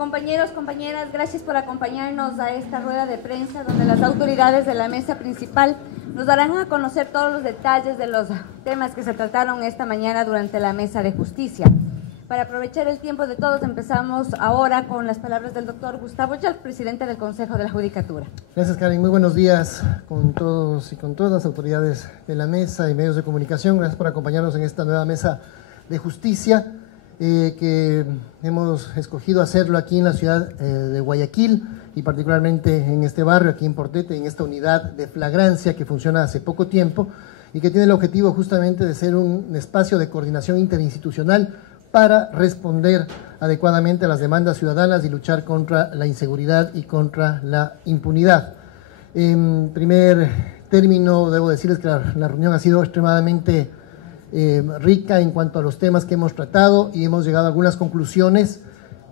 Compañeros, compañeras, gracias por acompañarnos a esta rueda de prensa donde las autoridades de la mesa principal nos darán a conocer todos los detalles de los temas que se trataron esta mañana durante la mesa de justicia. Para aprovechar el tiempo de todos, empezamos ahora con las palabras del doctor Gustavo Yalp, presidente del Consejo de la Judicatura. Gracias, Karen. Muy buenos días con todos y con todas las autoridades de la mesa y medios de comunicación. Gracias por acompañarnos en esta nueva mesa de justicia que hemos escogido hacerlo aquí en la ciudad de Guayaquil y particularmente en este barrio, aquí en Portete, en esta unidad de flagrancia que funciona hace poco tiempo y que tiene el objetivo justamente de ser un espacio de coordinación interinstitucional para responder adecuadamente a las demandas ciudadanas y luchar contra la inseguridad y contra la impunidad. En primer término, debo decirles que la reunión ha sido extremadamente rica en cuanto a los temas que hemos tratado y hemos llegado a algunas conclusiones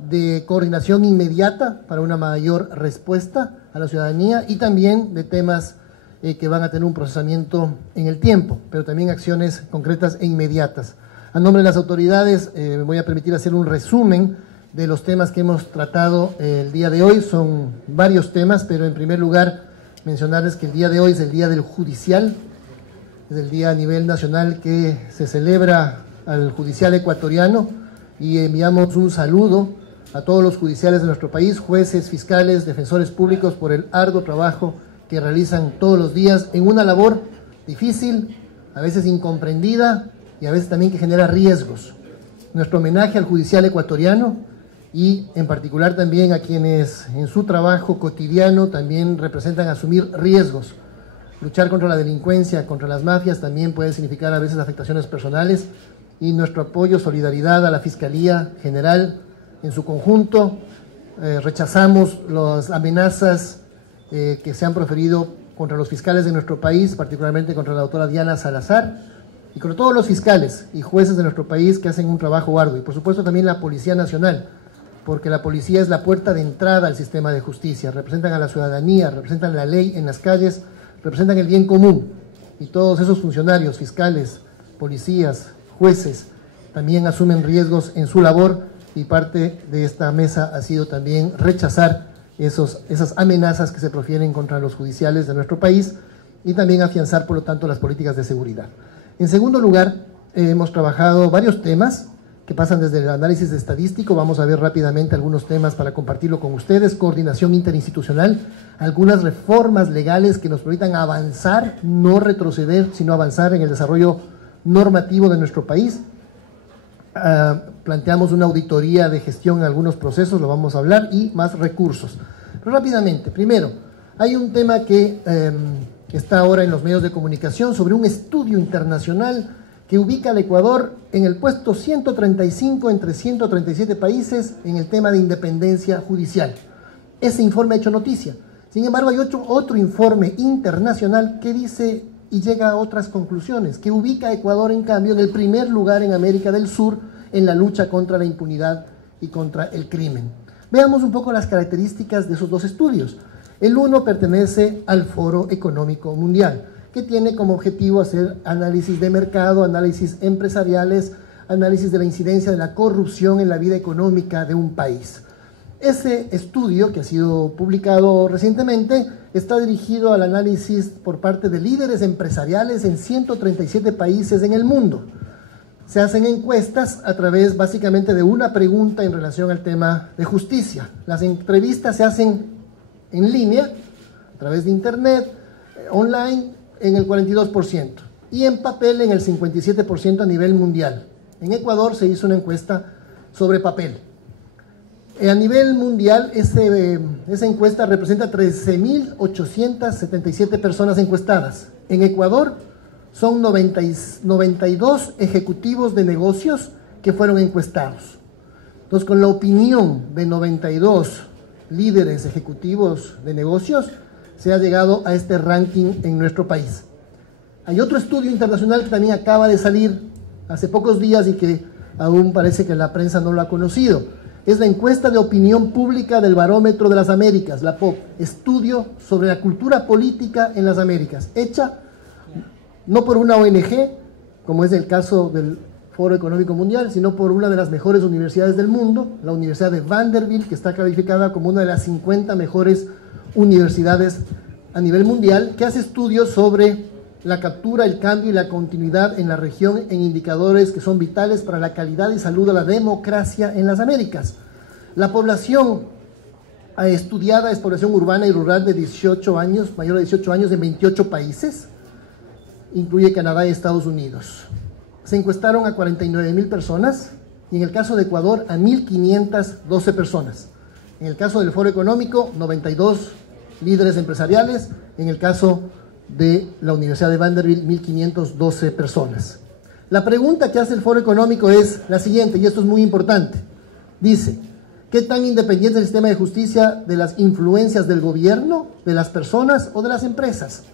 de coordinación inmediata para una mayor respuesta a la ciudadanía y también de temas que van a tener un procesamiento en el tiempo, pero también acciones concretas e inmediatas. A nombre de las autoridades me voy a permitir hacer un resumen de los temas que hemos tratado el día de hoy. Son varios temas, pero en primer lugar mencionarles que el día de hoy es el Día del Judicial, es el día a nivel nacional que se celebra al judicial ecuatoriano y enviamos un saludo a todos los judiciales de nuestro país, jueces, fiscales, defensores públicos, por el arduo trabajo que realizan todos los días en una labor difícil, a veces incomprendida y a veces también que genera riesgos. Nuestro homenaje al judicial ecuatoriano y en particular también a quienes en su trabajo cotidiano también representan asumir riesgos. Luchar contra la delincuencia, contra las mafias también puede significar a veces afectaciones personales y nuestro apoyo, solidaridad a la Fiscalía General en su conjunto. Rechazamos las amenazas que se han proferido contra los fiscales de nuestro país, particularmente contra la doctora Diana Salazar y contra todos los fiscales y jueces de nuestro país que hacen un trabajo arduo y por supuesto también la Policía Nacional, porque la policía es la puerta de entrada al sistema de justicia, representan a la ciudadanía, representan la ley en las calles, representan el bien común y todos esos funcionarios, fiscales, policías, jueces, también asumen riesgos en su labor y parte de esta mesa ha sido también rechazar esas amenazas que se profieren contra los judiciales de nuestro país y también afianzar, por lo tanto, las políticas de seguridad. En segundo lugar, hemos trabajado varios temas que pasan desde el análisis estadístico. Vamos a ver rápidamente algunos temas para compartirlo con ustedes. Coordinación interinstitucional, algunas reformas legales que nos permitan avanzar, no retroceder, sino avanzar en el desarrollo normativo de nuestro país. Planteamos una auditoría de gestión en algunos procesos, lo vamos a hablar, y más recursos. Pero rápidamente, primero, hay un tema que está ahora en los medios de comunicación sobre un estudio internacional que ubica al Ecuador en el puesto 135 entre 137 países en el tema de independencia judicial. Ese informe ha hecho noticia. Sin embargo, hay otro informe internacional que dice y llega a otras conclusiones, que ubica a Ecuador, en cambio, en el primer lugar en América del Sur en la lucha contra la impunidad y contra el crimen. Veamos un poco las características de esos dos estudios. El uno pertenece al Foro Económico Mundial, que tiene como objetivo hacer análisis de mercado, análisis empresariales, análisis de la incidencia de la corrupción en la vida económica de un país. Ese estudio, que ha sido publicado recientemente, está dirigido al análisis por parte de líderes empresariales en 137 países en el mundo. Se hacen encuestas a través básicamente de una pregunta en relación al tema de justicia. Las entrevistas se hacen en línea, a través de internet, online, en el 42% y en papel en el 57% a nivel mundial. En Ecuador se hizo una encuesta sobre papel. A nivel mundial, esa encuesta representa 13.877 personas encuestadas. En Ecuador son 92 ejecutivos de negocios que fueron encuestados. Entonces, con la opinión de 92 líderes ejecutivos de negocios, se ha llegado a este ranking en nuestro país. Hay otro estudio internacional que también acaba de salir hace pocos días y que aún parece que la prensa no lo ha conocido. Es la encuesta de opinión pública del Barómetro de las Américas, la POP, estudio sobre la cultura política en las Américas, hecha no por una ONG, como es el caso del Foro Económico Mundial, sino por una de las mejores universidades del mundo, la Universidad de Vanderbilt, que está calificada como una de las 50 mejores universidades a nivel mundial, que hace estudios sobre la captura, el cambio y la continuidad en la región en indicadores que son vitales para la calidad y salud de la democracia en las Américas. La población estudiada es población urbana y rural de 18 años, mayor de 18 años, en 28 países, incluye Canadá y Estados Unidos. Se encuestaron a 49,000 personas y en el caso de Ecuador a 1,512 personas. En el caso del Foro Económico, 92 líderes empresariales. En el caso de la Universidad de Vanderbilt, 1,512 personas. La pregunta que hace el Foro Económico es la siguiente, y esto es muy importante. Dice, ¿qué tan independiente es el sistema de justicia de las influencias del gobierno, de las personas o de las empresas?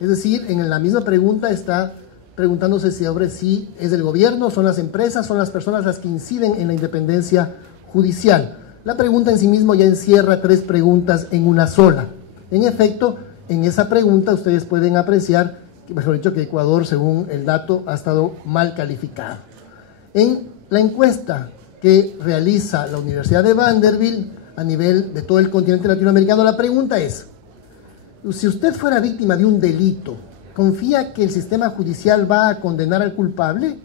Es decir, en la misma pregunta está preguntándose sobre si es el gobierno, son las empresas, son las personas las que inciden en la independencia judicial. La pregunta en sí mismo ya encierra 3 preguntas en una sola. En efecto, en esa pregunta ustedes pueden apreciar, mejor dicho, que Ecuador, según el dato, ha estado mal calificado. En la encuesta que realiza la Universidad de Vanderbilt a nivel de todo el continente latinoamericano, la pregunta es, si usted fuera víctima de un delito, ¿confía que el sistema judicial va a condenar al culpable?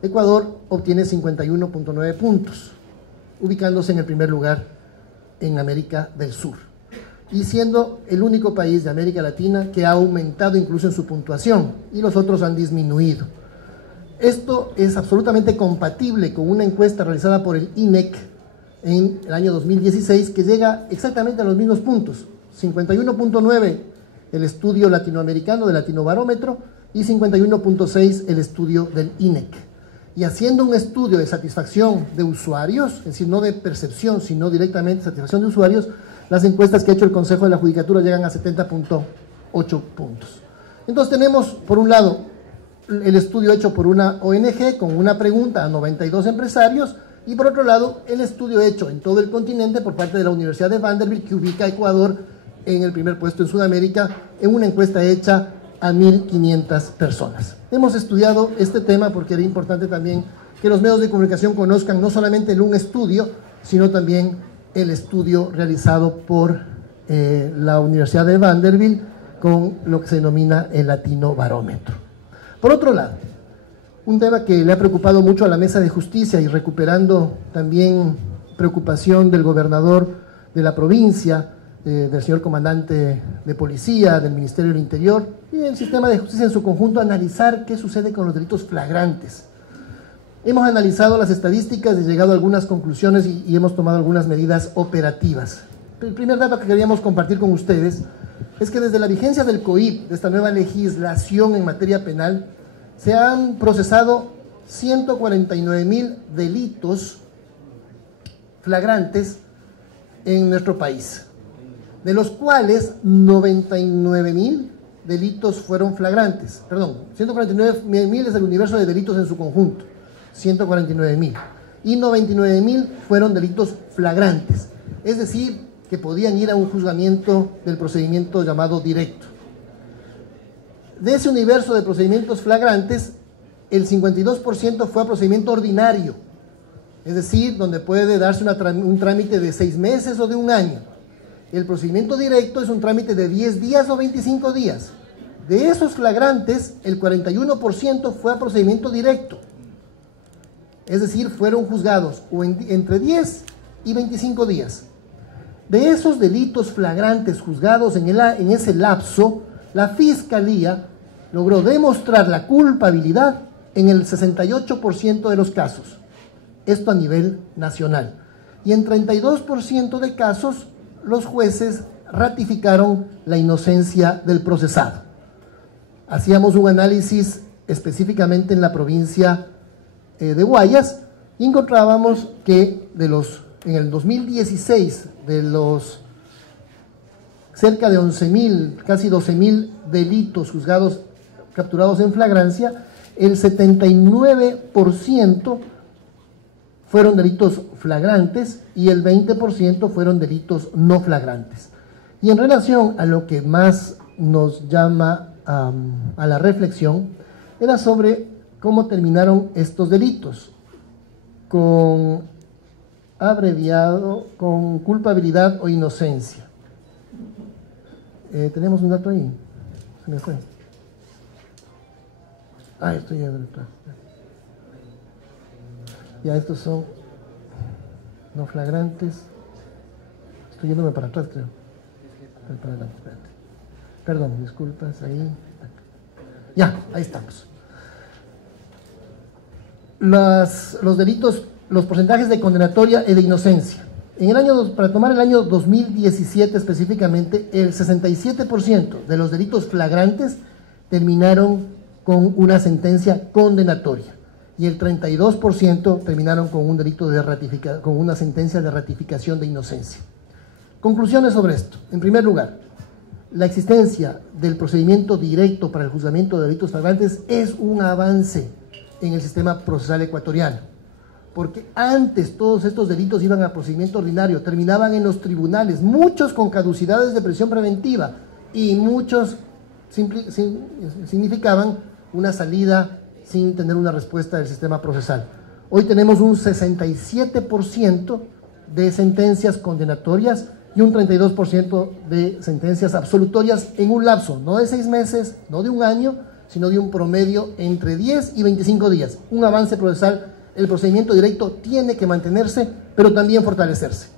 Ecuador obtiene 51.9 puntos, ubicándose en el primer lugar en América del Sur, y siendo el único país de América Latina que ha aumentado incluso en su puntuación, y los otros han disminuido. Esto es absolutamente compatible con una encuesta realizada por el INEC en el año 2016, que llega exactamente a los mismos puntos, 51.9 el estudio latinoamericano del Latinobarómetro y 51.6 el estudio del INEC. Y haciendo un estudio de satisfacción de usuarios, es decir, no de percepción, sino directamente satisfacción de usuarios, las encuestas que ha hecho el Consejo de la Judicatura llegan a 70.8 puntos. Entonces tenemos, por un lado, el estudio hecho por una ONG con una pregunta a 92 empresarios, y por otro lado, el estudio hecho en todo el continente por parte de la Universidad de Vanderbilt, que ubica a Ecuador en el primer puesto en Sudamérica, en una encuesta hecha a 1,500 personas. Hemos estudiado este tema porque era importante también que los medios de comunicación conozcan no solamente un estudio, sino también el estudio realizado por la Universidad de Vanderbilt con lo que se denomina el Latinobarómetro. Por otro lado, un tema que le ha preocupado mucho a la Mesa de Justicia, y recuperando también preocupación del gobernador de la provincia, del señor comandante de policía, del Ministerio del Interior y del sistema de justicia en su conjunto, analizar qué sucede con los delitos flagrantes. Hemos analizado las estadísticas y llegado a algunas conclusiones y hemos tomado algunas medidas operativas. El primer dato que queríamos compartir con ustedes es que desde la vigencia del COIP, de esta nueva legislación en materia penal, se han procesado 149,000 delitos flagrantes en nuestro país, de los cuales 99,000 delitos fueron flagrantes. Perdón, 149,000 es el universo de delitos en su conjunto, 149,000. Y 99,000 fueron delitos flagrantes, es decir, que podían ir a un juzgamiento del procedimiento llamado directo. De ese universo de procedimientos flagrantes, el 52% fue a procedimiento ordinario, es decir, donde puede darse un trámite de 6 meses o de 1 año. El procedimiento directo es un trámite de 10 días o 25 días. De esos flagrantes, el 41% fue a procedimiento directo, es decir, fueron juzgados o entre 10 y 25 días. De esos delitos flagrantes juzgados en ese lapso, la Fiscalía logró demostrar la culpabilidad en el 68% de los casos, esto a nivel nacional, y en 32% de casos los jueces ratificaron la inocencia del procesado. Hacíamos un análisis específicamente en la provincia de Guayas y encontrábamos que en el 2016, de los cerca de 11,000, casi 12,000 delitos juzgados, capturados en flagrancia, el 79% fueron delitos flagrantes y el 20% fueron delitos no flagrantes. Y en relación a lo que más nos llama a la reflexión, era sobre ¿Cómo terminaron estos delitos? Con abreviado, con culpabilidad o inocencia. ¿Tenemos un dato ahí? Se me fue. Estoy atrás. Ya, estos son no flagrantes. Estoy yéndome para atrás, creo. Para adelante, espérate. Perdón, disculpas, ahí. Ya, ahí estamos. Los delitos, los porcentajes de condenatoria y de inocencia. Para tomar el año 2017 específicamente, el 67% de los delitos flagrantes terminaron con una sentencia condenatoria y el 32% terminaron con un delito con una sentencia de ratificación de inocencia. Conclusiones sobre esto. En primer lugar, la existencia del procedimiento directo para el juzgamiento de delitos flagrantes es un avance en el sistema procesal ecuatoriano, porque antes todos estos delitos iban a procedimiento ordinario, terminaban en los tribunales, muchos con caducidades de prisión preventiva y muchos significaban una salida sin tener una respuesta del sistema procesal. Hoy tenemos un 67% de sentencias condenatorias y un 32% de sentencias absolutorias en un lapso, no de 6 meses, no de un año, sino de un promedio entre 10 y 25 días. Un avance procesal. El procedimiento directo tiene que mantenerse, pero también fortalecerse.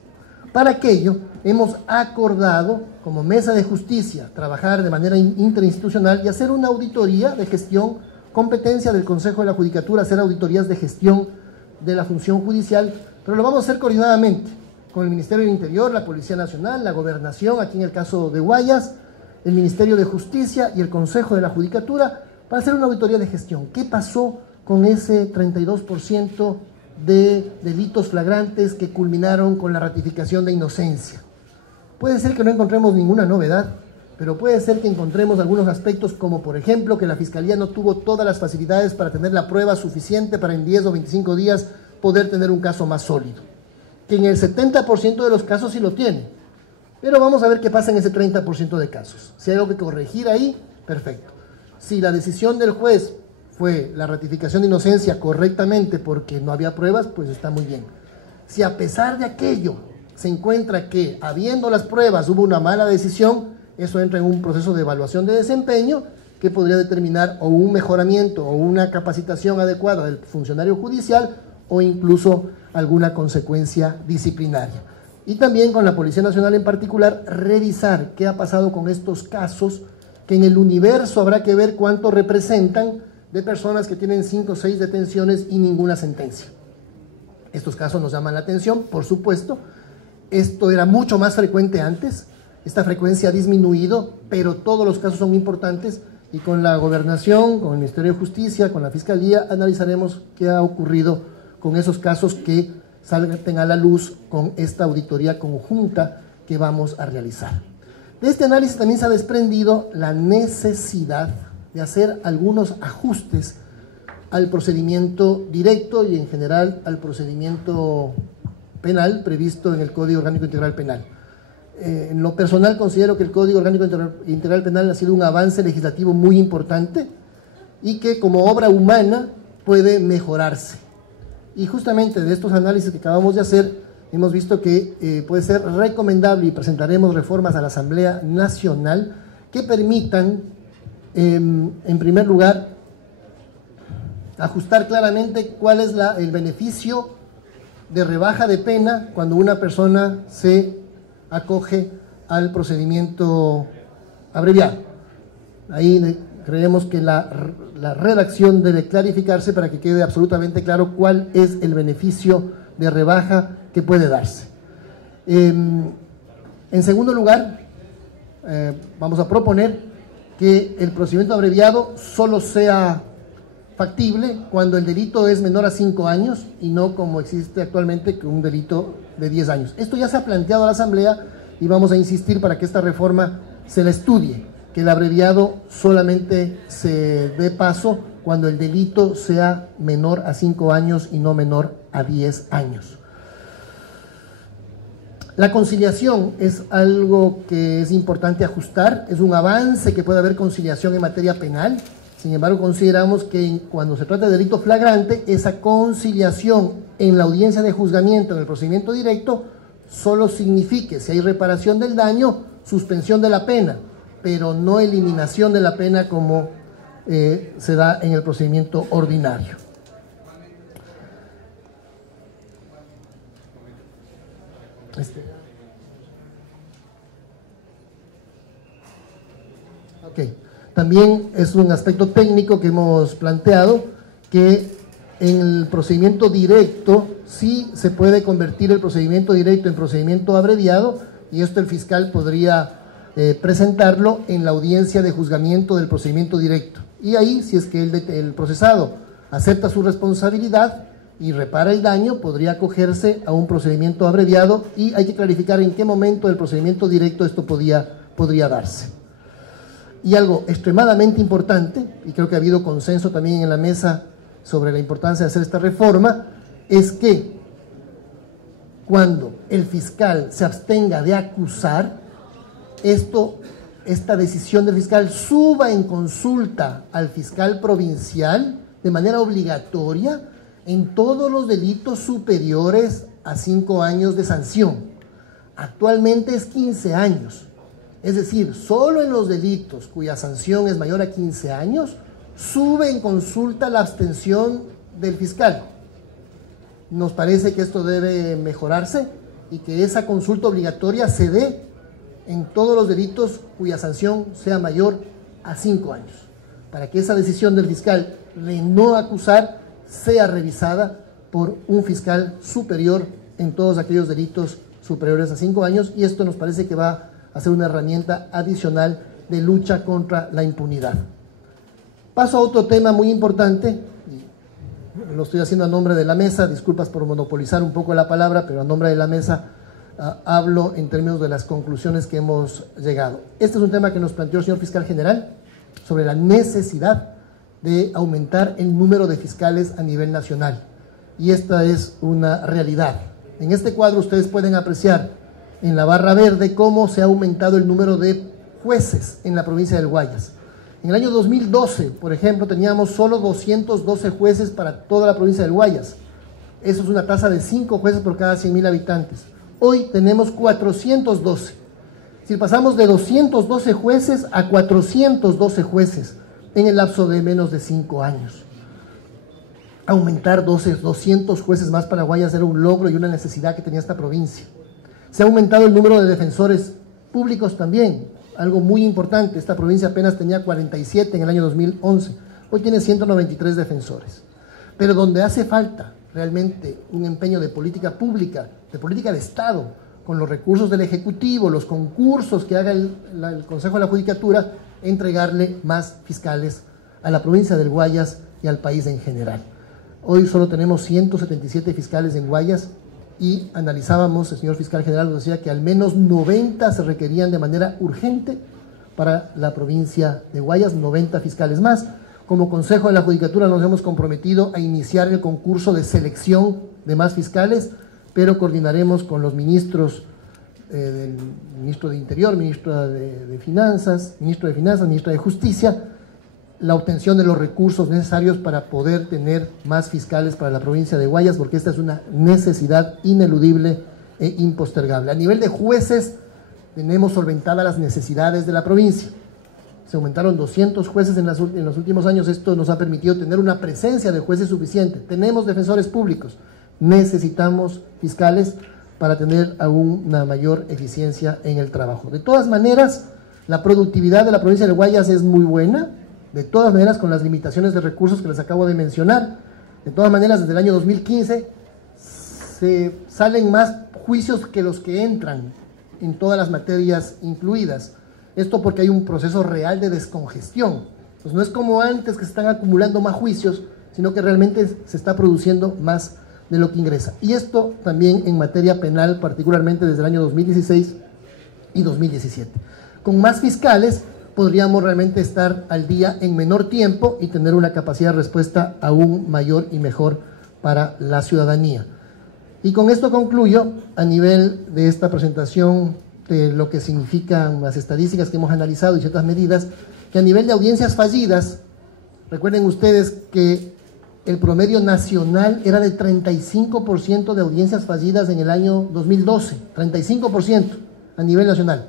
Para aquello, hemos acordado, como Mesa de Justicia, trabajar de manera interinstitucional y hacer una auditoría de gestión, competencia del Consejo de la Judicatura, hacer auditorías de gestión de la función judicial, pero lo vamos a hacer coordinadamente con el Ministerio del Interior, la Policía Nacional, la Gobernación, aquí en el caso de Guayas, el Ministerio de Justicia y el Consejo de la Judicatura, para hacer una auditoría de gestión. ¿Qué pasó con ese 32% de delitos flagrantes que culminaron con la ratificación de inocencia? Puede ser que no encontremos ninguna novedad, pero puede ser que encontremos algunos aspectos como, por ejemplo, que la Fiscalía no tuvo todas las facilidades para tener la prueba suficiente para en 10 o 25 días poder tener un caso más sólido. Que en el 70% de los casos sí lo tiene, pero vamos a ver qué pasa en ese 30% de casos. Si hay algo que corregir ahí, perfecto. Si la decisión del juez fue la ratificación de inocencia correctamente porque no había pruebas, pues está muy bien. Si a pesar de aquello se encuentra que habiendo las pruebas hubo una mala decisión, eso entra en un proceso de evaluación de desempeño que podría determinar o un mejoramiento o una capacitación adecuada del funcionario judicial o incluso alguna consecuencia disciplinaria. Y también con la Policía Nacional en particular, revisar qué ha pasado con estos casos, que en el universo habrá que ver cuánto representan de personas que tienen 5 o 6 detenciones y ninguna sentencia. Estos casos nos llaman la atención, por supuesto. Esto era mucho más frecuente antes, esta frecuencia ha disminuido, pero todos los casos son importantes y con la Gobernación, con el Ministerio de Justicia, con la Fiscalía, analizaremos qué ha ocurrido con esos casos que salgan a la luz con esta auditoría conjunta que vamos a realizar. De este análisis también se ha desprendido la necesidad de hacer algunos ajustes al procedimiento directo y en general al procedimiento penal previsto en el Código Orgánico Integral Penal. En lo personal considero que el Código Orgánico Integral Penal ha sido un avance legislativo muy importante y que como obra humana puede mejorarse. Y justamente de estos análisis que acabamos de hacer, hemos visto que puede ser recomendable y presentaremos reformas a la Asamblea Nacional que permitan, en primer lugar, ajustar claramente cuál es el beneficio de rebaja de pena cuando una persona se acoge al procedimiento abreviado. Ahí creemos que la redacción debe clarificarse para que quede absolutamente claro cuál es el beneficio de rebaja que puede darse. En segundo lugar, vamos a proponer que el procedimiento abreviado solo sea factible cuando el delito es menor a 5 años y no como existe actualmente que un delito de 10 años. Esto ya se ha planteado a la Asamblea y vamos a insistir para que esta reforma se la estudie, que el abreviado solamente se dé paso cuando el delito sea menor a 5 años y no menor a 10 años. La conciliación es algo que es importante ajustar, es un avance que puede haber conciliación en materia penal. Sin embargo, consideramos que cuando se trata de delito flagrante, esa conciliación en la audiencia de juzgamiento, en el procedimiento directo, solo signifique, si hay reparación del daño, suspensión de la pena, pero no eliminación de la pena como se da en el procedimiento ordinario. También es un aspecto técnico que hemos planteado, que en el procedimiento directo sí se puede convertir el procedimiento directo en procedimiento abreviado, y esto el fiscal podría presentarlo en la audiencia de juzgamiento del procedimiento directo. Y ahí, si es que el procesado acepta su responsabilidad y repara el daño, podría acogerse a un procedimiento abreviado, y hay que clarificar en qué momento del procedimiento directo esto podría darse. Y algo extremadamente importante, y creo que ha habido consenso también en la mesa sobre la importancia de hacer esta reforma, es que cuando el fiscal se abstenga de acusar, esta decisión del fiscal suba en consulta al fiscal provincial de manera obligatoria en todos los delitos superiores a 5 años de sanción. Actualmente es 15 años. Es decir, solo en los delitos cuya sanción es mayor a 15 años, sube en consulta la abstención del fiscal. Nos parece que esto debe mejorarse y que esa consulta obligatoria se dé en todos los delitos cuya sanción sea mayor a 5 años, para que esa decisión del fiscal de no acusar sea revisada por un fiscal superior en todos aquellos delitos superiores a 5 años, y esto nos parece que va a ser una herramienta adicional de lucha contra la impunidad. Paso a otro tema muy importante, y lo estoy haciendo a nombre de la mesa, disculpas por monopolizar un poco la palabra, pero a nombre de la mesa hablo en términos de las conclusiones que hemos llegado. Este es un tema que nos planteó el señor fiscal general sobre la necesidad de aumentar el número de fiscales a nivel nacional, y esta es una realidad. En este cuadro ustedes pueden apreciar en la barra verde cómo se ha aumentado el número de jueces en la provincia del Guayas. En el año 2012, por ejemplo, teníamos solo 212 jueces para toda la provincia del Guayas. Eso es una tasa de 5 jueces por cada 100.000 habitantes. Hoy tenemos 412. Si pasamos de 212 jueces a 412 jueces en el lapso de menos de 5 años. Aumentar 200 jueces más para Guayas era un logro y una necesidad que tenía esta provincia. Se ha aumentado el número de defensores públicos también, algo muy importante. Esta provincia apenas tenía 47 en el año 2011, hoy tiene 193 defensores. Pero donde hace falta realmente un empeño de política pública, de política de Estado, con los recursos del Ejecutivo, los concursos que haga el Consejo de la Judicatura, entregarle más fiscales a la provincia del Guayas y al país en general. Hoy solo tenemos 177 fiscales en Guayas, y analizábamos, el señor fiscal general nos decía que al menos 90 se requerían de manera urgente para la provincia de Guayas, 90 fiscales más. Como Consejo de la Judicatura nos hemos comprometido a iniciar el concurso de selección de más fiscales, pero coordinaremos con los ministros, del ministro de Interior, ministro de Finanzas, ministra de Justicia, la obtención de los recursos necesarios para poder tener más fiscales para la provincia de Guayas, porque esta es una necesidad ineludible e impostergable. A nivel de jueces, tenemos solventadas las necesidades de la provincia. Se aumentaron 200 jueces en los últimos años. Esto nos ha permitido tener una presencia de jueces suficiente. Tenemos defensores públicos, necesitamos fiscales para tener aún una mayor eficiencia en el trabajo. De todas maneras, la productividad de la provincia de Guayas es muy buena, de todas maneras con las limitaciones de recursos que les acabo de mencionar. De todas maneras, desde el año 2015 se salen más juicios que los que entran en todas las materias incluidas. Esto porque hay un proceso real de descongestión. Pues no es como antes que se están acumulando más juicios, sino que realmente se está produciendo más de lo que ingresa. Y esto también en materia penal, particularmente desde el año 2016 y 2017. Con más fiscales podríamos realmente estar al día en menor tiempo y tener una capacidad de respuesta aún mayor y mejor para la ciudadanía. Y con esto concluyo a nivel de esta presentación de lo que significan las estadísticas que hemos analizado y ciertas medidas, que a nivel de audiencias fallidas, Recuerden ustedes que el promedio nacional era de 35% de audiencias fallidas en el año 2012, 35% a nivel nacional.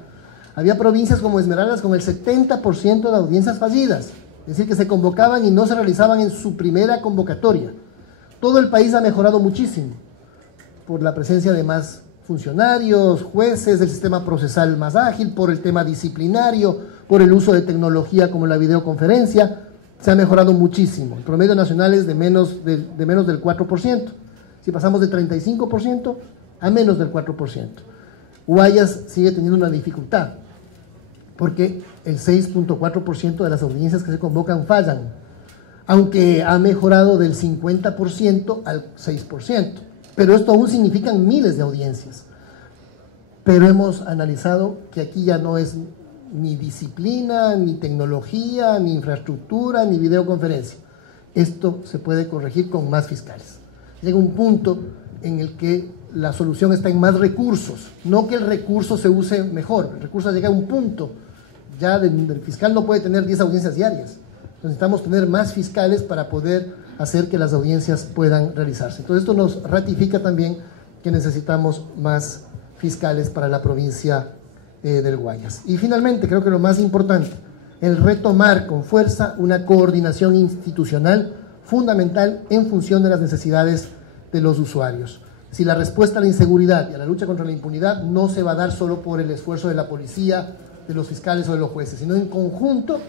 Había provincias como Esmeraldas con el 70% de audiencias fallidas, es decir, que se convocaban y no se realizaban en su primera convocatoria. Todo el país ha mejorado muchísimo por la presencia de más funcionarios, jueces, del sistema procesal más ágil, por el tema disciplinario, por el uso de tecnología como la videoconferencia. Se ha mejorado muchísimo. El promedio nacional es de menos del 4%. Si pasamos de 35% a menos del 4%. Guayas sigue teniendo una dificultad, porque el 6.4% de las audiencias que se convocan fallan, aunque ha mejorado del 50% al 6%. Pero esto aún significan miles de audiencias. Pero hemos analizado que aquí ya no es ni disciplina, ni tecnología, ni infraestructura, ni videoconferencia. Esto se puede corregir con más fiscales. Llega un punto en el que la solución está en más recursos, no que el recurso se use mejor. El recurso llega a un punto, ya el fiscal no puede tener 10 audiencias diarias. Necesitamos tener más fiscales para poder hacer que las audiencias puedan realizarse. Entonces esto nos ratifica también que necesitamos más fiscales para la provincia del Guayas. Y finalmente, creo que lo más importante, el retomar con fuerza una coordinación institucional fundamental en función de las necesidades de los usuarios. Si la respuesta a la inseguridad y a la lucha contra la impunidad no se va a dar solo por el esfuerzo de la policía, de los fiscales o de los jueces, sino en conjunto,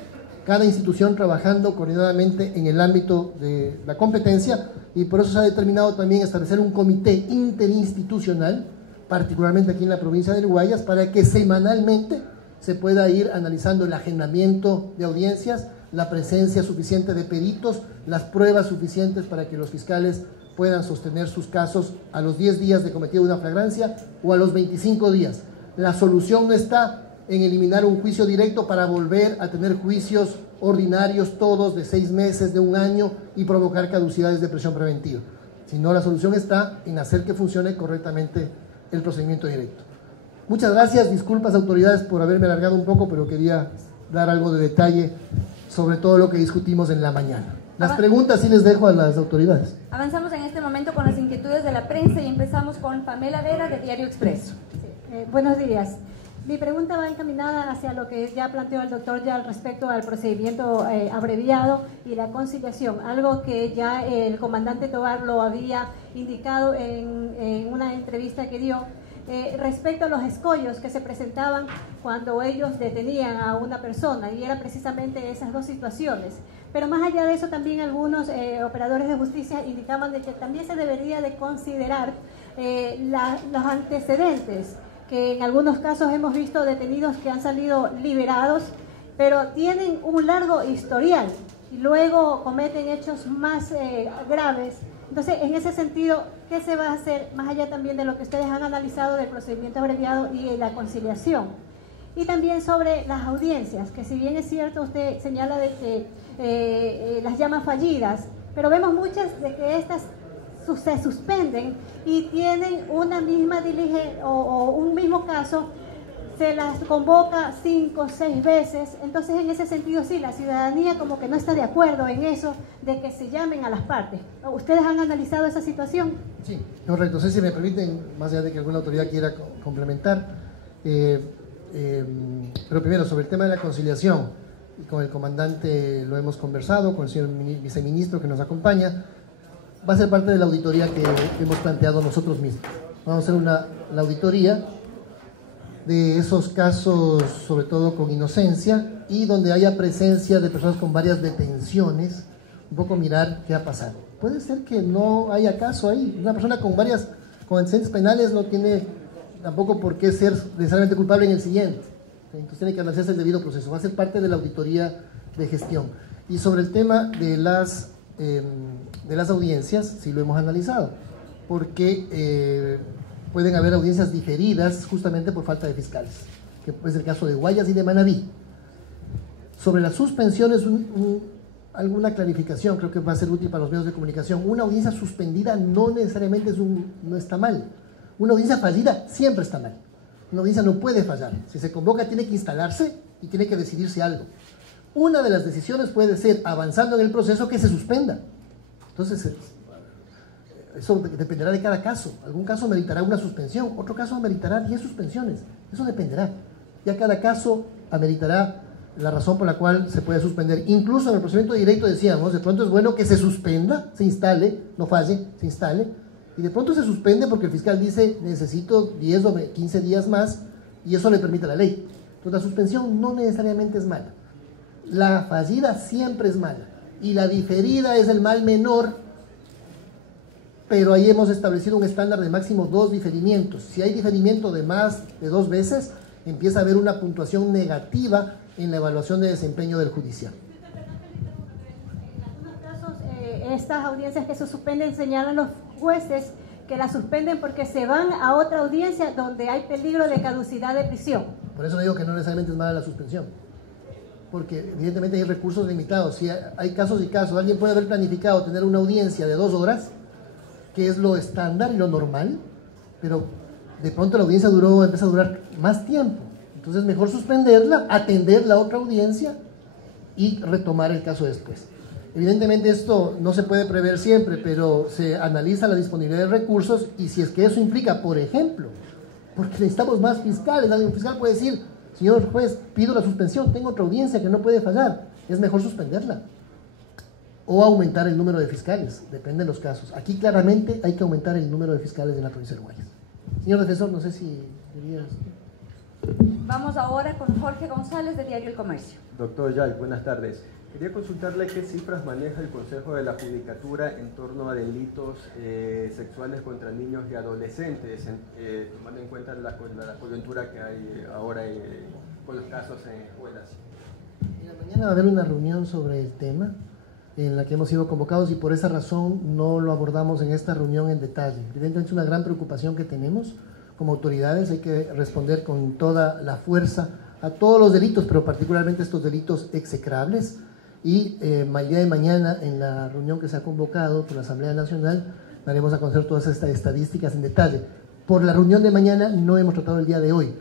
cada institución trabajando coordinadamente en el ámbito de la competencia, y por eso se ha determinado también establecer un comité interinstitucional, particularmente aquí en la provincia del Guayas, para que semanalmente se pueda ir analizando el agendamiento de audiencias, la presencia suficiente de peritos, las pruebas suficientes para que los fiscales puedan sostener sus casos a los 10 días de cometido una flagrancia o a los 25 días. La solución no está en eliminar un juicio directo para volver a tener juicios ordinarios todos de 6 meses, de 1 año y provocar caducidades de prisión preventiva, sino la solución está en hacer que funcione correctamente el procedimiento directo. Muchas gracias, disculpas autoridades por haberme alargado un poco, pero quería dar algo de detalle sobre todo lo que discutimos en la mañana. Las preguntas sí les dejo a las autoridades. Avanzamos en este momento con las inquietudes de la prensa y empezamos con Pamela Vera de Diario Expreso. Sí, buenos días. Mi pregunta va encaminada hacia lo que ya planteó el doctor ya al respecto al procedimiento abreviado y la conciliación, algo que ya el comandante Tovar lo había indicado en una entrevista que dio respecto a los escollos que se presentaban cuando ellos detenían a una persona, y era precisamente esas dos situaciones. Pero más allá de eso, también algunos operadores de justicia indicaban de que también se debería de considerar los antecedentes, que en algunos casos hemos visto detenidos que han salido liberados, pero tienen un largo historial y luego cometen hechos más graves. Entonces, en ese sentido, ¿qué se va a hacer más allá también de lo que ustedes han analizado del procedimiento abreviado y la conciliación? Y también sobre las audiencias, que si bien es cierto, usted señala de que las llama fallidas, pero vemos muchas de que estas se suspenden y tienen una misma diligencia o un mismo caso, se las convoca 5 o 6 veces. Entonces, en ese sentido, sí, la ciudadanía como que no está de acuerdo en eso de que se llamen a las partes. ¿Ustedes han analizado esa situación? Sí, correcto. No sé si me permiten, más allá de que alguna autoridad quiera complementar, pero primero, sobre el tema de la conciliación, y con el comandante lo hemos conversado, con el señor viceministro que nos acompaña, va a ser parte de la auditoría que hemos planteado nosotros mismos. Vamos a hacer la auditoría de esos casos, sobre todo con inocencia, y donde haya presencia de personas con varias detenciones, un poco mirar qué ha pasado. Puede ser que no haya caso ahí. Una persona con varias antecedentes penales no tiene tampoco por qué ser necesariamente culpable en el siguiente. Entonces tiene que analizarse el debido proceso. Va a ser parte de la auditoría de gestión. Y sobre el tema de las audiencias, sí lo hemos analizado, porque pueden haber audiencias diferidas justamente por falta de fiscales, que es el caso de Guayas y de Manabí. Sobre las suspensiones, alguna clarificación creo que va a ser útil para los medios de comunicación. Una audiencia suspendida no necesariamente no está mal. Una audiencia fallida siempre está mal. Una audiencia no puede fallar. Si se convoca tiene que instalarse y tiene que decidirse algo. Una de las decisiones puede ser, avanzando en el proceso, que se suspenda. Entonces, eso dependerá de cada caso. Algún caso meritará una suspensión, otro caso ameritará 10 suspensiones. Eso dependerá. Ya cada caso ameritará la razón por la cual se puede suspender. Incluso en el procedimiento directo decíamos, de pronto es bueno que se suspenda, se instale, no falle, se instale, y de pronto se suspende porque el fiscal dice necesito 10 o 15 días más y eso le permite la ley. Entonces la suspensión no necesariamente es mala. La fallida siempre es mala y la diferida es el mal menor, pero ahí hemos establecido un estándar de máximo 2 diferimientos. Si hay diferimiento de más de 2 veces, empieza a haber una puntuación negativa en la evaluación de desempeño del judicial. En algunos casos, estas audiencias que se suspenden señalan los jueces que las suspenden porque se van a otra audiencia donde hay peligro de caducidad de prisión. Por eso digo que no necesariamente es mala la suspensión, porque evidentemente hay recursos limitados. Si hay casos y casos, alguien puede haber planificado tener una audiencia de 2 horas, que es lo estándar y lo normal, pero de pronto la audiencia empieza a durar más tiempo. Entonces mejor suspenderla, atender la otra audiencia y retomar el caso después. Evidentemente esto no se puede prever siempre, pero se analiza la disponibilidad de recursos y si es que eso implica, por ejemplo, porque necesitamos más fiscales, algún fiscal puede decir, señor juez, pido la suspensión, tengo otra audiencia que no puede fallar, es mejor suspenderla. O aumentar el número de fiscales, depende de los casos. Aquí claramente hay que aumentar el número de fiscales de la provincia de Guayas. Señor defensor, no sé si querías... Vamos ahora con Jorge González de Diario El Comercio. Doctor Yay, buenas tardes. Quería consultarle qué cifras maneja el Consejo de la Judicatura en torno a delitos sexuales contra niños y adolescentes, tomando en cuenta la coyuntura que hay ahora con los casos en escuelas. Mañana va a haber una reunión sobre el tema en la que hemos sido convocados y por esa razón no lo abordamos en esta reunión en detalle. Evidentemente es una gran preocupación que tenemos como autoridades, hay que responder con toda la fuerza a todos los delitos, pero particularmente estos delitos execrables. Y el día de mañana, en la reunión que se ha convocado por la Asamblea Nacional, daremos a conocer todas estas estadísticas en detalle. Por la reunión de mañana no hemos tratado el día de hoy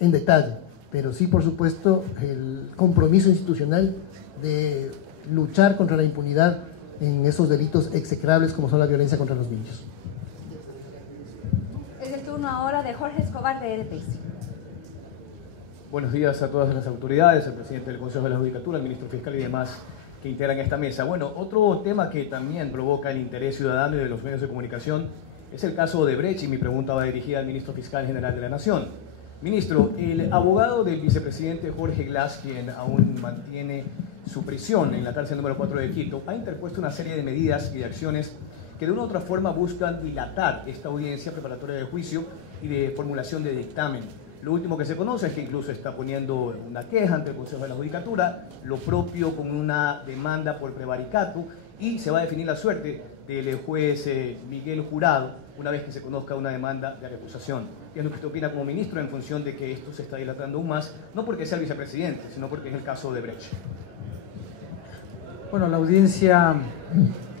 en detalle, pero sí, por supuesto, el compromiso institucional de luchar contra la impunidad en esos delitos execrables como son la violencia contra los niños. Es el turno ahora de Jorge Escobar de RPS. Buenos días a todas las autoridades, al presidente del Consejo de la Judicatura, al ministro fiscal y demás que integran esta mesa. Bueno, otro tema que también provoca el interés ciudadano y de los medios de comunicación es el caso de Brecht y mi pregunta va dirigida al ministro fiscal general de la Nación. Ministro, el abogado del vicepresidente Jorge Glass, quien aún mantiene su prisión en la cárcel número 4 de Quito, ha interpuesto una serie de medidas y de acciones que de una u otra forma buscan dilatar esta audiencia preparatoria de juicio y de formulación de dictamen. Lo último que se conoce es que incluso está poniendo una queja ante el Consejo de la Judicatura, lo propio con una demanda por prevaricato, y se va a definir la suerte del juez Miguel Jurado una vez que se conozca una demanda de recusación. ¿Qué es lo que usted opina como ministro en función de que esto se está dilatando aún más, no porque sea el vicepresidente, sino porque es el caso de Brecht? Bueno, la audiencia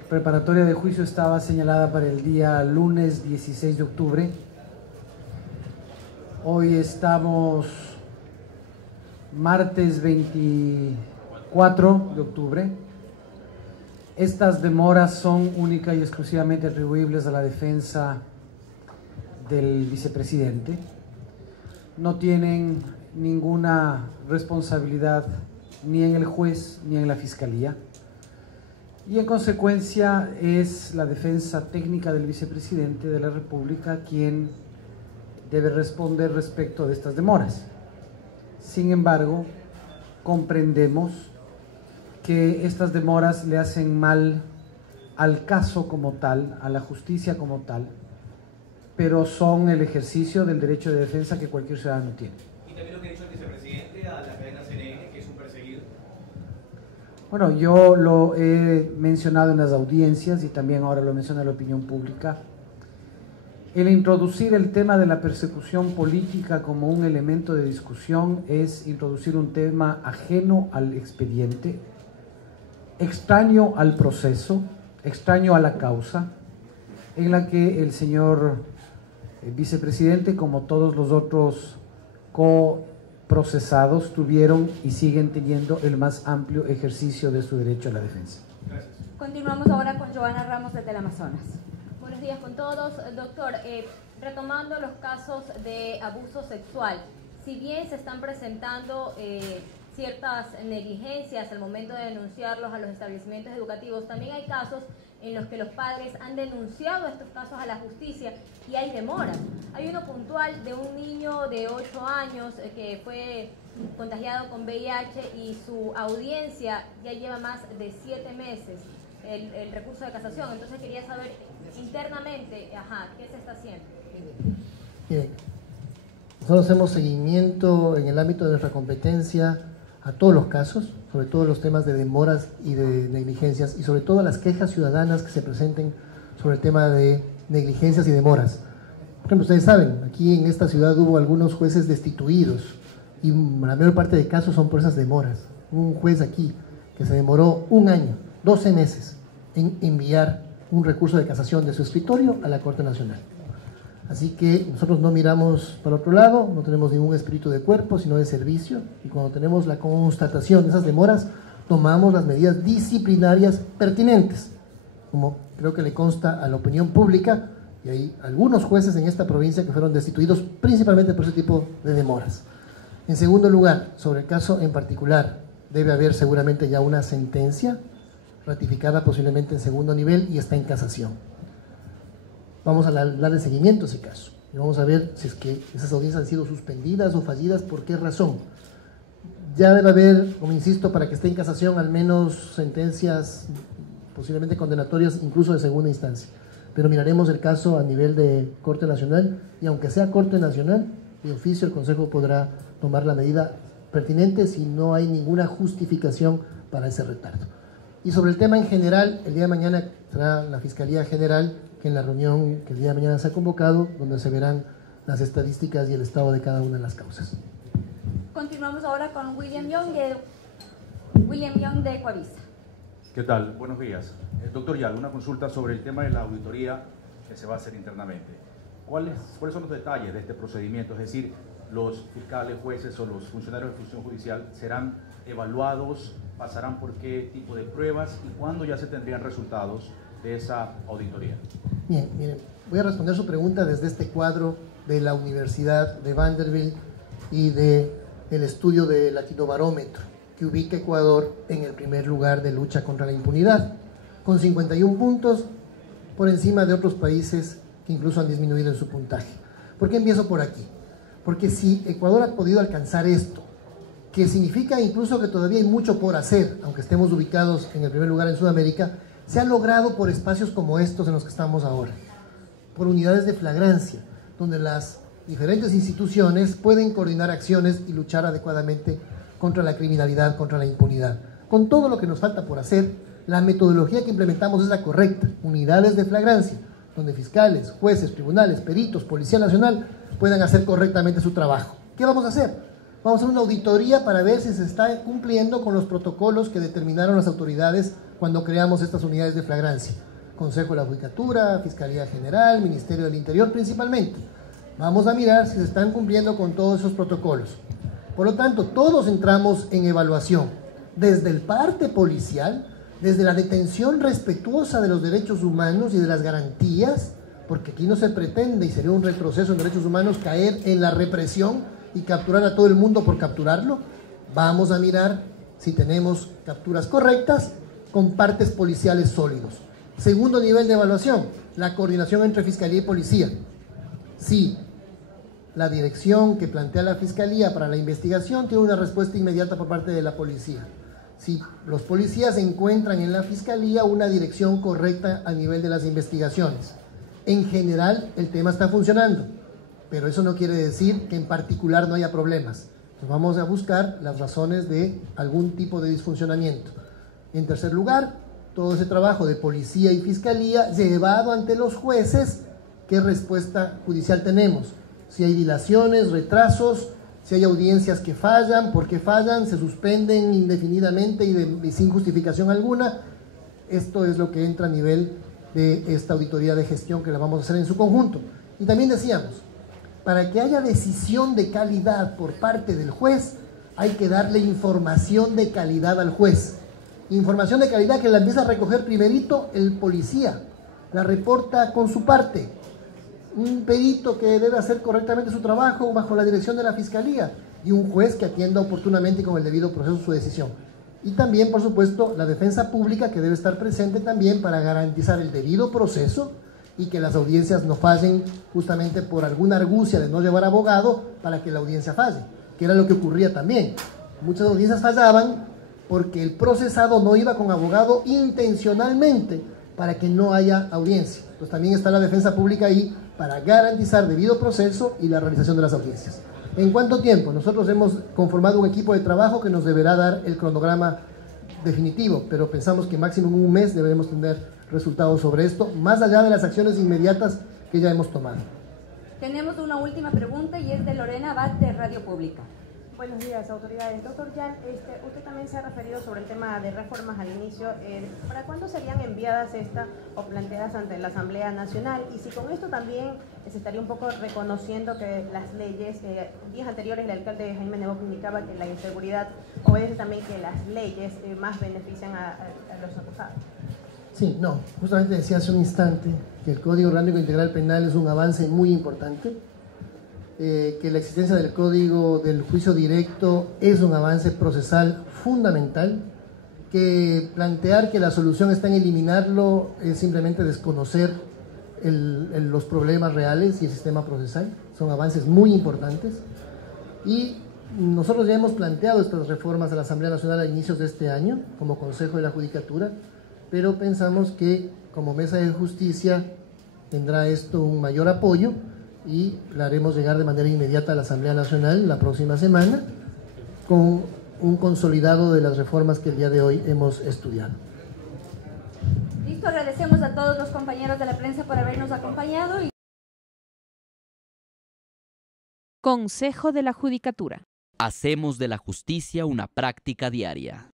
preparatoria de juicio estaba señalada para el día lunes 16 de octubre. Hoy estamos martes 24 de octubre. Estas demoras son única y exclusivamente atribuibles a la defensa del vicepresidente. No tienen ninguna responsabilidad ni en el juez ni en la fiscalía. Y en consecuencia es la defensa técnica del vicepresidente de la República quien debe responder respecto de estas demoras. Sin embargo, comprendemos que estas demoras le hacen mal al caso como tal, a la justicia como tal, pero son el ejercicio del derecho de defensa que cualquier ciudadano tiene. Y también lo que ha dicho el vicepresidente a la cadena CNN, que es un perseguido. Bueno, yo lo he mencionado en las audiencias y también ahora lo menciona la opinión pública. El introducir el tema de la persecución política como un elemento de discusión es introducir un tema ajeno al expediente, extraño al proceso, extraño a la causa, en la que el señor vicepresidente, como todos los otros procesados tuvieron y siguen teniendo el más amplio ejercicio de su derecho a la defensa. Gracias. Continuamos ahora con Joana Ramos desde el Amazonas. Buenos días con todos. Doctor, retomando los casos de abuso sexual, si bien se están presentando ciertas negligencias al momento de denunciarlos a los establecimientos educativos, también hay casos en los que los padres han denunciado estos casos a la justicia y hay demoras. Hay uno puntual de un niño de 8 años que fue contagiado con VIH y su audiencia ya lleva más de 7 meses, el recurso de casación. Entonces quería saber internamente, ¿qué se está haciendo? Bien, nosotros hacemos seguimiento en el ámbito de nuestra competencia a todos los casos, sobre todo los temas de demoras y de negligencias, y sobre todo las quejas ciudadanas que se presenten sobre el tema de negligencias y demoras. Por ejemplo, ustedes saben, aquí en esta ciudad hubo algunos jueces destituidos, y la mayor parte de casos son por esas demoras. Un juez aquí que se demoró 1 año, 12 meses, en enviar un recurso de casación de su escritorio a la Corte Nacional. Así que nosotros no miramos para otro lado, no tenemos ningún espíritu de cuerpo, sino de servicio, y cuando tenemos la constatación de esas demoras, tomamos las medidas disciplinarias pertinentes, como creo que le consta a la opinión pública, y hay algunos jueces en esta provincia que fueron destituidos principalmente por ese tipo de demoras. En segundo lugar, sobre el caso en particular, debe haber seguramente ya una sentencia ratificada posiblemente en segundo nivel y está en casación. Vamos a darle seguimiento a ese caso y vamos a ver si es que esas audiencias han sido suspendidas o fallidas, por qué razón. Ya debe haber, como insisto, para que esté en casación, al menos sentencias posiblemente condenatorias, incluso de segunda instancia. Pero miraremos el caso a nivel de Corte Nacional, y aunque sea Corte Nacional, de oficio el Consejo podrá tomar la medida pertinente si no hay ninguna justificación para ese retardo. Y sobre el tema en general, el día de mañana será la Fiscalía General, que en la reunión que el día de mañana se ha convocado, donde se verán las estadísticas y el estado de cada una de las causas. Continuamos ahora con William Young de Ecuavisa. ¿Qué tal? Buenos días. Doctor Yal, una consulta sobre el tema de la auditoría que se va a hacer internamente. ¿Cuáles son los detalles de este procedimiento? Es decir, los fiscales, jueces o los funcionarios de función judicial serán evaluados, pasarán por qué tipo de pruebas y cuándo ya se tendrían resultados de esa auditoría. Bien, miren, voy a responder su pregunta desde este cuadro de la Universidad de Vanderbilt y del estudio de Latinobarómetro, que ubica a Ecuador en el primer lugar de lucha contra la impunidad, con 51 puntos por encima de otros países que incluso han disminuido en su puntaje. ¿Por qué empiezo por aquí? Porque si Ecuador ha podido alcanzar esto, que significa incluso que todavía hay mucho por hacer, aunque estemos ubicados en el primer lugar en Sudamérica, se ha logrado por espacios como estos en los que estamos ahora, por unidades de flagrancia, donde las diferentes instituciones pueden coordinar acciones y luchar adecuadamente contra la criminalidad, contra la impunidad. Con todo lo que nos falta por hacer, la metodología que implementamos es la correcta, unidades de flagrancia, donde fiscales, jueces, tribunales, peritos, Policía Nacional puedan hacer correctamente su trabajo. ¿Qué vamos a hacer? Vamos a hacer una auditoría para ver si se está cumpliendo con los protocolos que determinaron las autoridades cuando creamos estas unidades de flagrancia. Consejo de la Judicatura, Fiscalía General, Ministerio del Interior principalmente. Vamos a mirar si se están cumpliendo con todos esos protocolos. Por lo tanto, todos entramos en evaluación, desde el parte policial, desde la detención respetuosa de los derechos humanos y de las garantías, porque aquí no se pretende, y sería un retroceso en derechos humanos, caer en la represión y capturar a todo el mundo por capturarlo. Vamos a mirar si tenemos capturas correctas con partes policiales sólidos. Segundo nivel de evaluación, la coordinación entre Fiscalía y Policía. Sí, la dirección que plantea la Fiscalía para la investigación tiene una respuesta inmediata por parte de la Policía. Si los policías encuentran en la Fiscalía una dirección correcta a nivel de las investigaciones. En general, el tema está funcionando, pero eso no quiere decir que en particular no haya problemas. Entonces vamos a buscar las razones de algún tipo de disfuncionamiento. En tercer lugar, todo ese trabajo de Policía y Fiscalía llevado ante los jueces, ¿qué respuesta judicial tenemos? Si hay dilaciones, retrasos, si hay audiencias que fallan, ¿por qué fallan? Se suspenden indefinidamente y sin justificación alguna. Esto es lo que entra a nivel de esta auditoría de gestión que la vamos a hacer en su conjunto. Y también decíamos, para que haya decisión de calidad por parte del juez, hay que darle información de calidad al juez. Información de calidad que la empieza a recoger primerito el policía, la reporta con su parte. Un perito que debe hacer correctamente su trabajo bajo la dirección de la Fiscalía y un juez que atienda oportunamente y con el debido proceso su decisión. Y también, por supuesto, la defensa pública que debe estar presente también para garantizar el debido proceso y que las audiencias no fallen justamente por alguna argucia de no llevar abogado para que la audiencia falle, que era lo que ocurría también. Muchas audiencias fallaban porque el procesado no iba con abogado intencionalmente para que no haya audiencia. Entonces también está la defensa pública ahí para garantizar debido proceso y la realización de las audiencias. ¿En cuánto tiempo? Nosotros hemos conformado un equipo de trabajo que nos deberá dar el cronograma definitivo, pero pensamos que máximo en un mes deberemos tener resultados sobre esto, más allá de las acciones inmediatas que ya hemos tomado. Tenemos una última pregunta y es de Lorena Abad de Radio Pública. Buenos días, autoridades. Doctor Yal, usted también se ha referido sobre el tema de reformas al inicio. ¿Para cuándo serían enviadas estas o planteadas ante la Asamblea Nacional? Y si con esto también se estaría un poco reconociendo que las leyes, días anteriores el alcalde Jaime Nebot indicaba que la inseguridad obedece también que las leyes más benefician a los acusados. Sí, no, justamente decía hace un instante que el Código Orgánico Integral Penal es un avance muy importante. Que la existencia del Código del Juicio Directo es un avance procesal fundamental, que plantear que la solución está en eliminarlo es simplemente desconocer los problemas reales y el sistema procesal. Son avances muy importantes y nosotros ya hemos planteado estas reformas a la Asamblea Nacional a inicios de este año como Consejo de la Judicatura, pero pensamos que como Mesa de Justicia tendrá esto un mayor apoyo y la haremos llegar de manera inmediata a la Asamblea Nacional la próxima semana con un consolidado de las reformas que el día de hoy hemos estudiado. Listo, agradecemos a todos los compañeros de la prensa por habernos acompañado. Consejo de la Judicatura. Hacemos de la justicia una práctica diaria.